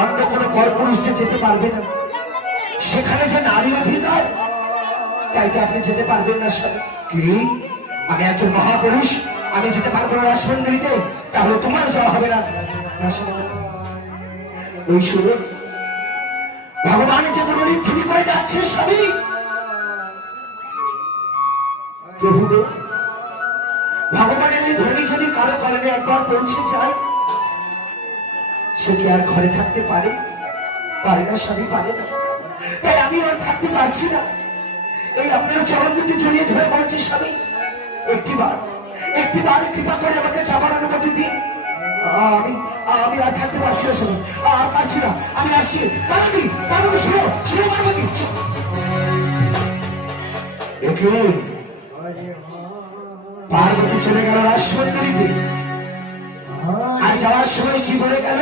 অন্য কোনো পরপুরুষে যেতে পারবে না, সেখানে যে নারী অধিকার, তাই তো আপনি যেতে পারবেন না স্বামী। কি? আমি একজন মহাপুরুষ, আমি যেতে পারবো না রাসমঞ্জরিতে? তাহলে তোমারও যাওয়া হবে না। ওই সুরে ভগবান যে মনোনীত করে যাচ্ছে স্বামী। প্রভুদেব, ভগবানের এই ধ্বনি যদি কারো কারণে একবার পৌঁছে যায়, সে কি আর ঘরে থাকতে পারে? পারে না স্বামী, পারে না। তাই আমি আর থাকতে পারছি না। এই আপনার চরণ দুটি জড়িয়ে ধরে বলছি স্বামী, একটিবার কৃপা করে আমাকে যাবার অনুমতি দিন। আমি আর থাকতে পারছি না স্বামী, আর পারছি না। আমি আসছি। পার্বতী, পার্বতী, শুনো, শুনো পার্বতী। পার্বতী চলে গেল রাসমঞ্জরিতে, আর যাওয়ার সময় কি বলে গেল?